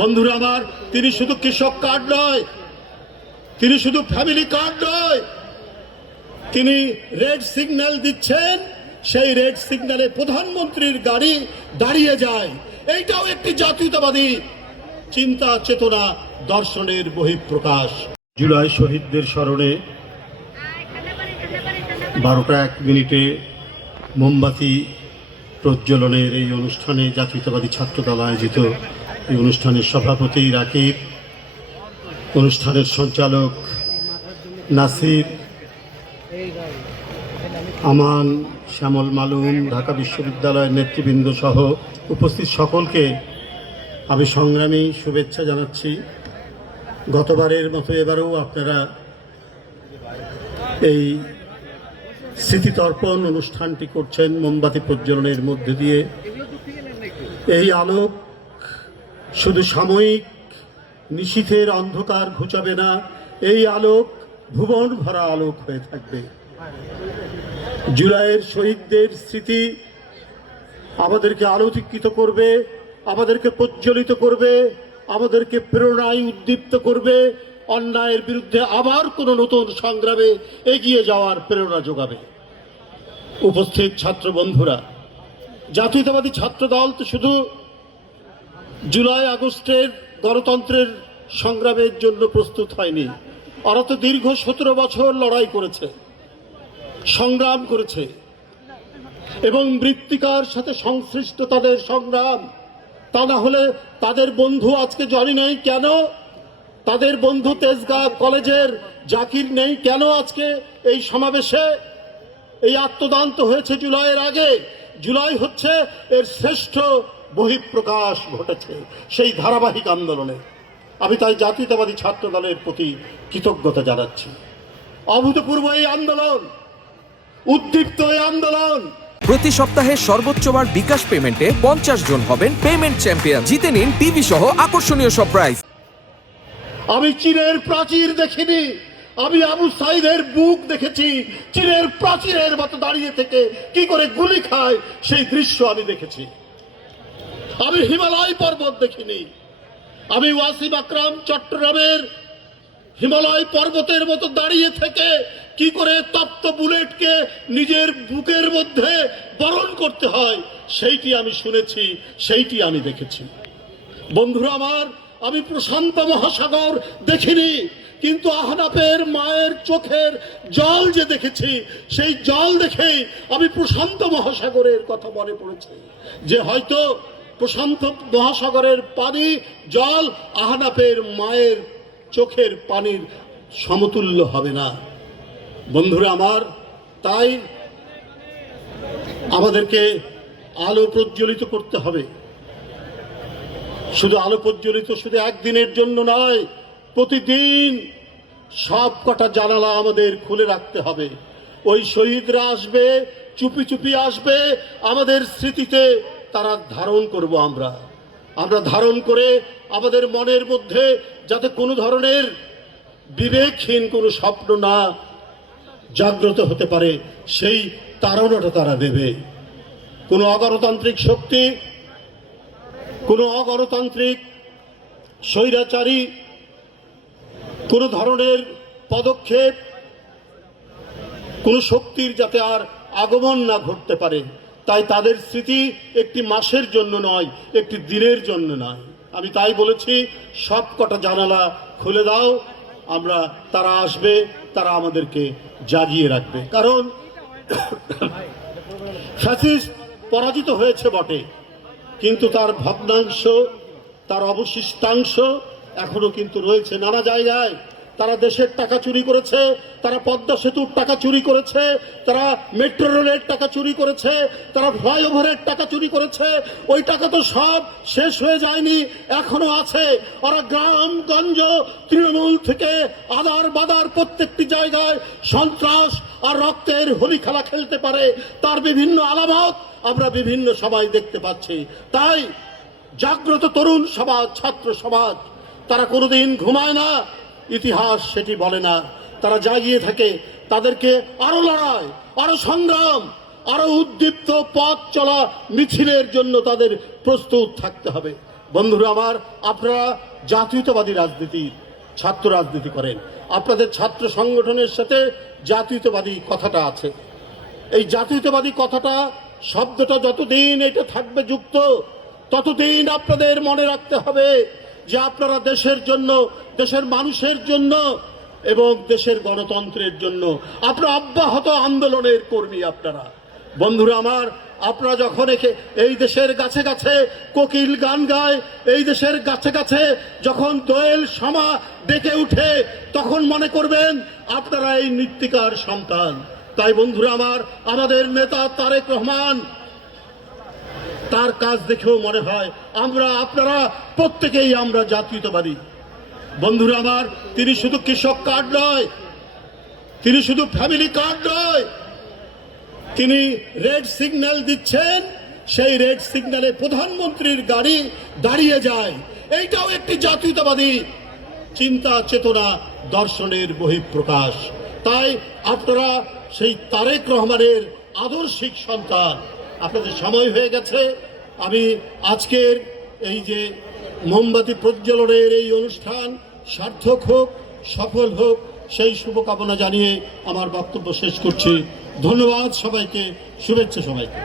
বন্ধুরা আমার, তিনি শুধু কৃষক কার্ড নয়, তিনি শুধু ফ্যামিলি কার্ড নয়, তিনি রেড সিগন্যাল দিচ্ছেন, সেই রেড সিগন্যালে প্রধানমন্ত্রীর গাড়ি দাঁড়িয়ে যায়। এইটাও একটি জাতীয়তাবাদী চিন্তা চেতনা দর্শনের বহিঃপ্রকাশ। জুলাই শহীদদের স্মরণে 12টা 1 মিনিটে মোমবাতি প্রজ্বলনের এই অনুষ্ঠানে জাতীয়তাবাদী ছাত্রদল আয়োজিত এই অনুষ্ঠানের সভাপতি রাকিব, অনুষ্ঠানের সঞ্চালক নাসির, আমান, শ্যামল মালুম, ঢাকা বিশ্ববিদ্যালয়ের নেতৃবৃন্দ সহ উপস্থিত সকলকে আমি সংগ্রামী শুভেচ্ছা জানাচ্ছি। গতবারের মতো এবারেও আপনারা এই স্মৃতিতর্পণ অনুষ্ঠানটি করছেন মোমবাতি প্রজ্বলনের মধ্যে দিয়ে। এই আলোক শুধু সাময়িক নিশীথের অন্ধকার ঘুচাবে না, এই আলোক ভুবন ভরা আলোক হয়ে থাকবে। জুলাইয়ের শহীদদের স্মৃতি আমাদেরকে আলোকিত করবে, আমাদেরকে প্রজ্বলিত করবে, আমাদেরকে প্রেরণায় উদ্দীপ্ত করবে, অন্যায়ের বিরুদ্ধে আবার কোনো নতুন সংগ্রামে এগিয়ে যাওয়ার প্রেরণা যোগাবে। উপস্থিত ছাত্র বন্ধুরা, জাতীয়তাবাদী ছাত্রদল তো শুধু জুলাই আগস্টের গণতন্ত্রের সংগ্রামের জন্য প্রস্তুত হয়নি, ওরা তো দীর্ঘ 17 বছর লড়াই করেছে, সংগ্রাম করেছে, এবং মৃত্তিকার সাথে সংশ্লিষ্ট তাদের সংগ্রাম। তা না হলে তাদের বন্ধু আজকে জনি নেই কেন? তাদের বন্ধু তেজগাঁ কলেজের জাকির নেই কেন আজকে এই সমাবেশে? এই আত্মদান তো হয়েছে জুলাইয়ের আগে। জুলাই হচ্ছে এর শ্রেষ্ঠ বহিঃপ্রকাশ ঘটেছে সেই ধারাবাহিক আন্দোলনে। আমি তাই জাতীয়তাবাদী ছাত্র দলের প্রতি কৃতজ্ঞতা জানাচ্ছি। অভূতপূর্ব এই আন্দোলন, উদ্দীপ্ত এই আন্দোলন। প্রতি সপ্তাহে সর্বোচ্চবার বিকাশ পেমেন্টে 50 জন হবেন পেমেন্ট চ্যাম্পিয়ন। জিতে নিন টিভি সহ আকর্ষণীয় সব প্রাইজ। আমি চীনের প্রাচীর দেখিনি, আমি আবু সাইদের বুক দেখেছি। চীনের প্রাচীরের মতো দাঁড়িয়ে থেকে কি করে গুলি খায় সেই দৃশ্য আমি দেখেছি। আমি হিমালয় পর্বত দেখিনি, আমি ওয়াসিম আকরাম চট্টগ্রামের হিমালয় পর্বতের মতো দাঁড়িয়ে থেকে কি করে তপ্ত বুলেটকে নিজের বুকের মধ্যে বরণ করতে হয় সেইটি আমি শুনেছি, সেইটি আমি দেখেছি। বন্ধুরা আমার, আমি প্রশান্ত মহাসাগর দেখিনি, কিন্তু আহনাফের মায়ের চোখের জল যে দেখেছি, সেই জল দেখেই আমি প্রশান্ত মহাসাগরের কথা মনে পড়েছে যে হয়তো প্রশান্ত মহাসাগরের পানি জল আহনাফের মায়ের চোখের পানির সমতুল্য হবে না। বন্ধুরা আমার, তাই আমাদেরকে আলো প্রজ্বলিত করতে হবে। শুধু আলো প্রজ্বলিত শুধু একদিনের জন্য নয়, প্রতিদিন সব কটা জানালা আমাদের খুলে রাখতে হবে। ওই শহীদরা আসবে, চুপি চুপি আসবে, আমাদের স্মৃতিতে তারা ধারণ করব। আমরা ধারণ করে আমাদের মনের মধ্যে যাতে কোনো ধরনের বিবেকহীন কোনো স্বপ্ন না জাগ্রত হতে পারে সেই তাড়নাটা তারা দেবে। কোনো অগণতান্ত্রিক শক্তি, কোনো অগণতান্ত্রিক স্বৈরাচারী কোনো ধরনের পদক্ষেপ, কোনো শক্তির যাতে আর আগমন না ঘটতে পারে, তাই তাদের স্মৃতি একটি মাসের জন্য নয়, একটি দিনের জন্য নয়। আমি তাই বলেছি, সব কটা জানালা খুলে দাও, তারা আসবে, তারা আমাদেরকে জাগিয়ে রাখবে। কারণ ফ্যাসিস্ট পরাজিত হয়েছে বটে, কিন্তু তার ভগ্নাংশ, তার অবশিষ্টাংশ এখনো কিন্তু রয়েছে নানা জায়গায়। তারা দেশের টাকা চুরি করেছে, তারা পদ্মা সেতুর টাকা চুরি করেছে, তারা মেট্রো রেলের টাকা চুরি করেছে, তারা ফ্লাইওভারের টাকা চুরি করেছে। ওই টাকা তো সব শেষ হয়ে যায়নি, এখনো আছে। ওরা গ্রামগঞ্জ তৃণমূল থেকে আদার বাদার প্রত্যেকটি জায়গায় সন্ত্রাস আর রক্তের হোলি খেলা খেলতে পারে, তার বিভিন্ন আলামত আমরা বিভিন্ন সবাই দেখতে পাচ্ছি। তাই জাগ্রত তরুণ সমাজ, ছাত্র সমাজ, তারা কোনোদিন ঘুমায় না, ইতিহাস সেটি বলে না, তারা জাগিয়ে থাকে। তাদেরকে আরো লড়াই, আরো সংগ্রাম, আরো উদ্দীপ্ত পথ চলা মিছিলের জন্য তাদের প্রস্তুত থাকতে হবে। বন্ধুরা আমার, আপনারা জাতীয়তাবাদী রাজনীতির ছাত্র রাজনীতি করেন, আপনাদের ছাত্র সংগঠনের সাথে জাতীয়তাবাদী কথাটা আছে। এই জাতীয়তাবাদী কথাটা, শব্দটা যতদিন এটা থাকবে যুক্ত, ততদিন আপনাদের মনে রাখতে হবে যে আপনারা দেশের জন্য, দেশের মানুষের জন্য এবং দেশের গণতন্ত্রের জন্য আপনারা অব্যাহত আন্দোলনের কর্মী। আপনারা বন্ধুরা আমার, আপনারা যখন এই দেশের গাছে গাছে কোকিল গান গায়, এই দেশের গাছে গাছে যখন দোয়েল শামা ডেকে উঠে, তখন মনে করবেন আপনারা এই মৃত্তিকার সন্তান। তাই বন্ধুরা আমার, আমাদের নেতা তারেক রহমান, তার কাজ দেখেও মনে হয় আপনারা প্রত্যেকেই আমরা জাতীয়তাবাদী। বন্ধুরা আমার, তিনি শুধু কৃষক কার্ড নয়, তিনি শুধু ফ্যামিলি কার্ড নয়, তিনি রেড সিগন্যাল দিচ্ছেন, সেই রেড সিগন্যালে প্রধানমন্ত্রীর গাড়ি দাঁড়িয়ে যায়। এইটাও একটি জাতীয়তাবাদী চিন্তা চেতনা দর্শনের বহিঃপ্রকাশ। তাই আপনারা সেই তারেক রহমানের আদর্শিক সন্তান। আপনাদের সময় হয়ে গেছে। আমি আজকের এই যে মোমবাতি প্রজ্বলনের এই অনুষ্ঠান সার্থক হোক, সফল হোক, সেই শুভকামনা জানিয়ে আমার বক্তব্য শেষ করছি। ধন্যবাদ সবাইকে, শুভেচ্ছা সবাইকে।